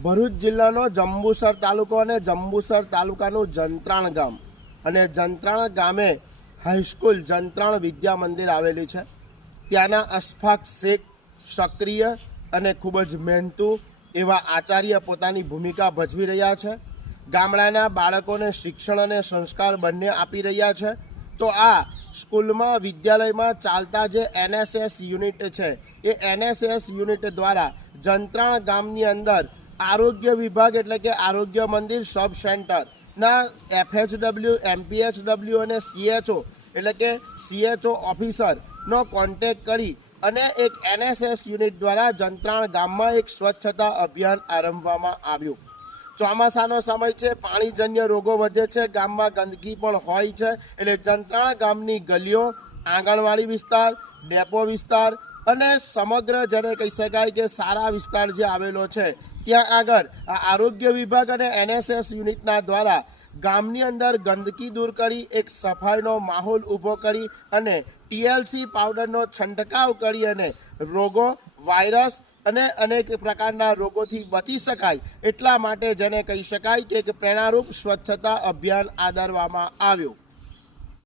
ભરૂચ જિલ્લાનો જંબુસર તાલુકો અને જંબુસર તાલુકાનું જંત્રાણ ગામ. અને જંત્રાણ ગામે હાઈસ્કૂલ જંત્રાણ વિદ્યા મંદિર આવેલી છે. ત્યાંના અશફાક શેખ સક્રિય અને ખૂબ જ મહેનતુ એવા આચાર્ય પોતાની ભૂમિકા ભજવી રહ્યા છે. ગામડાના બાળકોને શિક્ષણ અને સંસ્કાર બંને આપી રહ્યા છે. તો આ સ્કૂલમાં વિદ્યાલયમાં ચાલતા જે એનએસએસ યુનિટ છે, એ એનએસએસ યુનિટ દ્વારા જંત્રાણ ગામની અંદર આરોગ્ય વિભાગ એટલે કે આરોગ્ય મંદિર સબ સેન્ટર ના એફએચડબલ્યુ એમપીએચડબલ્યુ અને સીએચઓ એટલે કે સીએચઓ ઓફિસરનો કોન્ટેક કરી અને એક એનએસએસ યુનિટ દ્વારા જંત્રાણ ગામમાં એક સ્વચ્છતા અભિયાન આરંભવામાં આવ્યું. ચોમાસાનો સમય છે, પાણીજન્ય રોગો વધે છે, ગામમાં ગંદકી પણ હોય છે, એટલે જંત્રાણા ગામની ગલીઓ, આંગણવાડી વિસ્તાર, ડેપો વિસ્તાર અને સમગ્ર જેને કહી શકાય કે સારા વિસ્તાર જે આવેલો છે ત્યાં આગળ આરોગ્ય વિભાગ અને એનએસએસ યુનિટના દ્વારા ગામની અંદર ગંદકી દૂર કરી, એક સફાઈનો માહોલ ઊભો કરી અને ટીએલસી પાવડરનો છંટકાવ કરી અને રોગો, વાયરસ અને અનેક પ્રકારના રોગોથી બચી શકાય એટલા માટે જેને કહી શકાય કે એક પ્રેરણારૂપ સ્વચ્છતા અભિયાન આદરવામાં આવ્યું.